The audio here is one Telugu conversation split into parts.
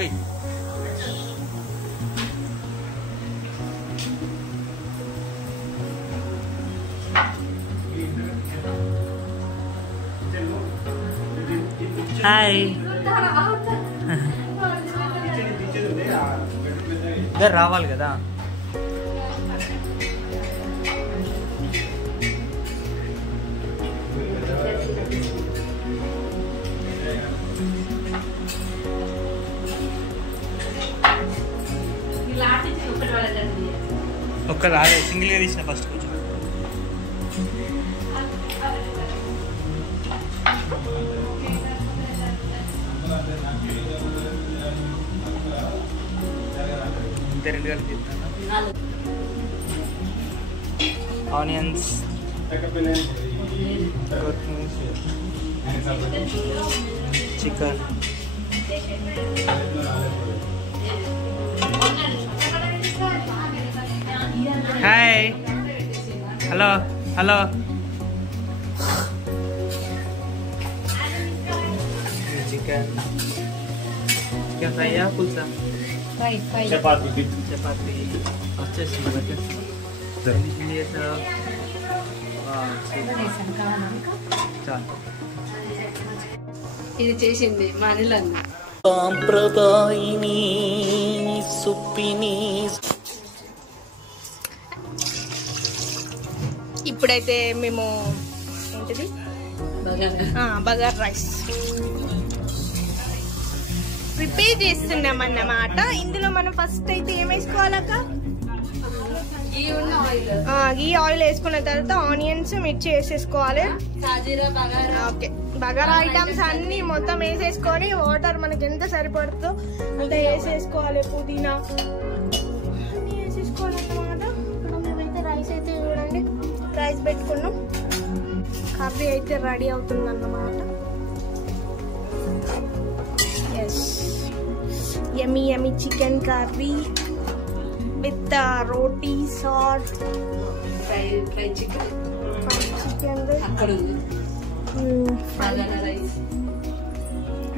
హాయ్ ఇద్దరు రావాలి కదా. ఒక్క రాలేదు, సింగిల్గా తీసిన ఫస్ట్ కొంచెం. ఇంత రెండు కలిపి తీస్తాను. Onions, chicken. Hi, hello hello. Chicken chicken ఫ్రైయా పులుసా? ఫ్రై. చపాతీ వచ్చేస్తుంది. ఇది చేసింది మా అనిలన్న. సాంప్రదాయిని సుప్పిని. ఇప్పుడైతే మేము ఏంటిది బగార్ రైస్ ప్రిపేర్ చేస్తున్నాం అన్నమాట. ఇందులో మనం ఫస్ట్ అయితే ఏం వేసుకోవాలక్క? ఈ ఆయిల్ వేసుకున్న తర్వాత ఆనియన్స్, మిర్చి వేసేసుకోవాలి. ఓకే, బగారా ఐటమ్స్ అన్ని మొత్తం వేసేసుకొని వాటర్ మనకి ఎంత సరిపడుతుందో అంత వేసేసుకోవాలి. పుదీనా అన్ని వేసేసుకోవాలి అన్నమాట. ఇప్పుడు మేమైతే రైస్ అయితే చూడండి రైస్ పెట్టుకున్నాం. కర్రీ అయితే రెడీ అవుతుంది అన్నమాట. Yes, yummy yummy chicken curry with roti sauce. Fry chicken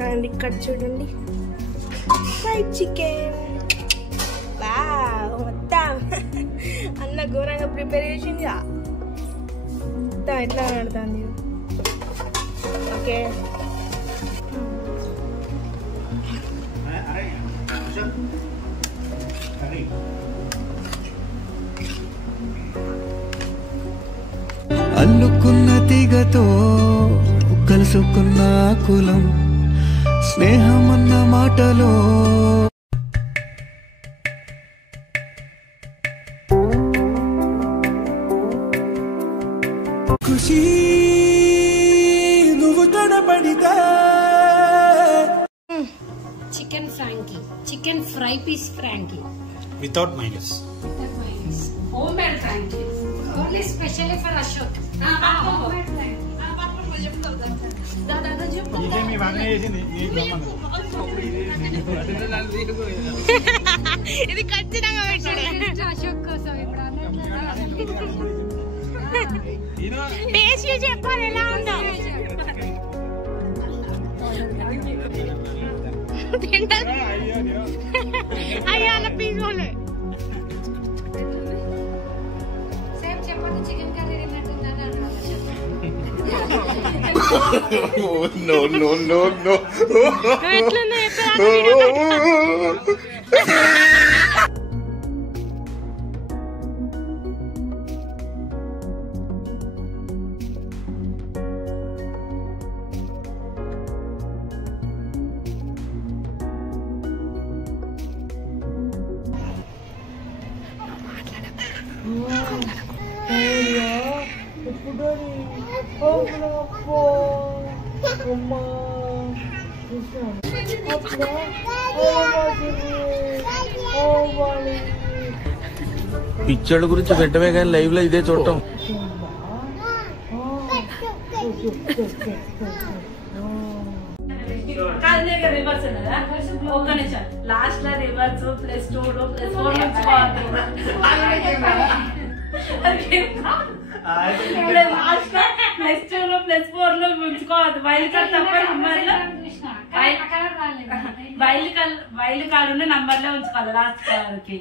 and ఇక్కడ చూడండి ఫ్రైడ్ చికెన్. మొత్తం అన్న ఘోరంగా ప్రిపేర్ చేసింది. మొత్తం ఎట్లా నడుతుంది. ఓకే, అల్లుకున్న తీగతో కలుసుకున్న కులం స్నేహం అన్న మాటలో ఖుషి నువ్వు తడబడితే. Chicken frankie, chicken fry piece frankie without minus. Home made frankie only specially for Ashok. ఇది ఖచ్చితంగా పెట్టాడు అశోక్ కోసం. టేస్ట్ చెప్పాలి ఎలా ఉందో. అయ్యో అలా పీస్ పోలే. సేమ్ చెప్పండి చికెన్ కర్రీ తిన్నట్టుందని No, no, no, no. పిచ్చోళ్ళ గురించి వెంటనే కానీ లైవ్ లో ఇదే చూడటం. లాస్ట్ లో reverse plus 2 plus 4 plus 2 plus 4 లో ఉంచుకోవద్దు. వైల్డ్ కార్డ్ తప్ప కలర్ రాలేదు వైల్డ్ కాడు నంబర్లే ఉంచుకోవాలి లాస్ట్ కలర్ కి